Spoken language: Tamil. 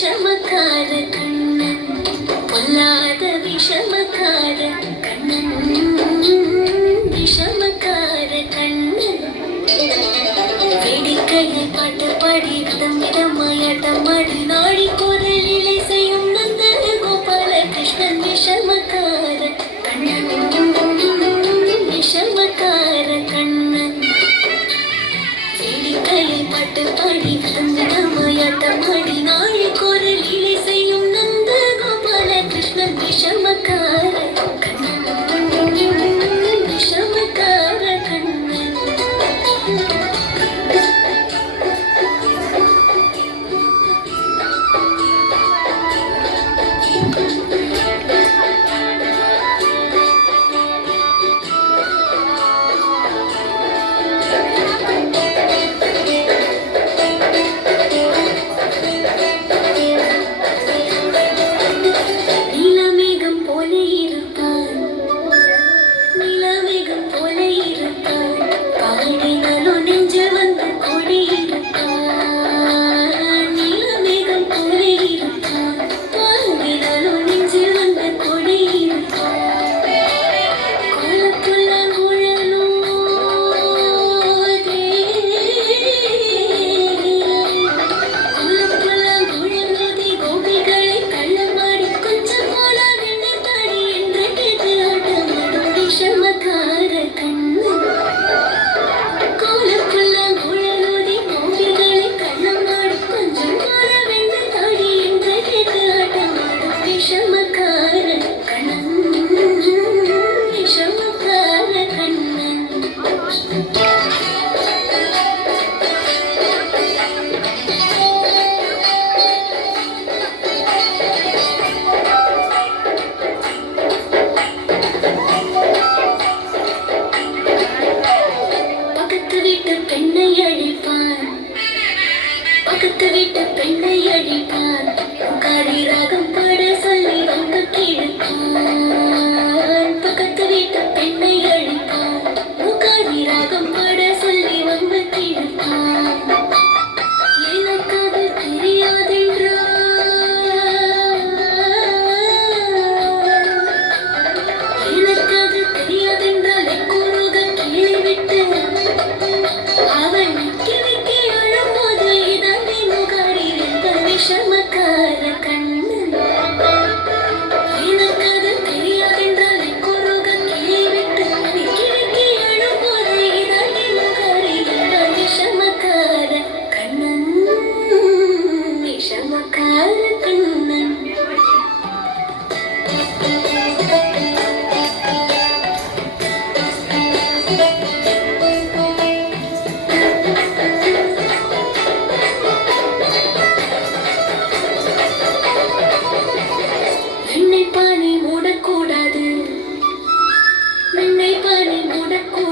விஷமக்கார கண்ணன் பொல்லாத விஷமக்கார கண்ணன் விஷமக்கார கண்ணன் வேடிக்கையை பாட்டு பாடி விதம் விதமாயாட்டமாடி நாடி குரலிலை செய்யும் நந்த கோபால கிருஷ்ணன் விஷமக்கார கண்ணன் விஷமக்கார கண்ணன் வேடிக்கையை பாட்டு பாடி விதம் விதமாயாட்டமாடி நாடி குரலிலை செய்யும் நந்த கோபால கிருஷ்ணன் விஷமக்கார கண்ணன் விஷமக்கார கண்ணன் நீலமேகம் போல இருப்பான் நீலமேகம் போல இருப்பான் பாடினாலும் நெஞ்சில் வந்து கூடி இருப்பான் நீலமேகம் போல இருப்பான் பாடினாலும் நெஞ்சில் வந்து கூடி இருப்பான் கோலப்புள்ள குழலும் கோலப்புள்ள குழலுதி கோபிகளை கள்ளமாடி கொஞ்சம் போல வெண்ணை தாடி என்று கேட்டு ஆட்டமாடும் விஷமக்கார கண்ணன் கோலப்புள்ள குழலுதி கோபிகளை கள்ளமாடி கொஞ்சம் போல வெண்ணை தாடி என்று கேட்டு ஆட்டமாடும் விஷமக்கார கண்ணன் விஷமக்கார கண்ணன் பக்கத்து வீட்டு பெண்ணை அழிப்பான் பக்கத்து வீட்டு பெண்ணை அழிப்பான் காரி ராகம் பாட சொல்லி வந்து கிழப்பான் பக்கத்து வீட்டு பெண்ணை அழிப்பான் காரி ராகம் பாட சொல்லி வந்து கிழப்பான் எனக்கு அது தெரியாதென்றால் கூறுக கீழே விட்டு அவன் கிழக்கி அழும்போது இதனை முகாரி வெந்த விஷமக்கார கண்ணன் எனக்கு அது தெரியாதென்றால் கூறுக கீழே விட்டு கிழக்கி அழும்போது இதனை முகாரி வெந்த விஷமக்கார கண்ணன் விஷமக்கார கண்ணன் வெண்ணை பானை மூடக்கூடாது வெண்ணை பானை மூடக்கூடாது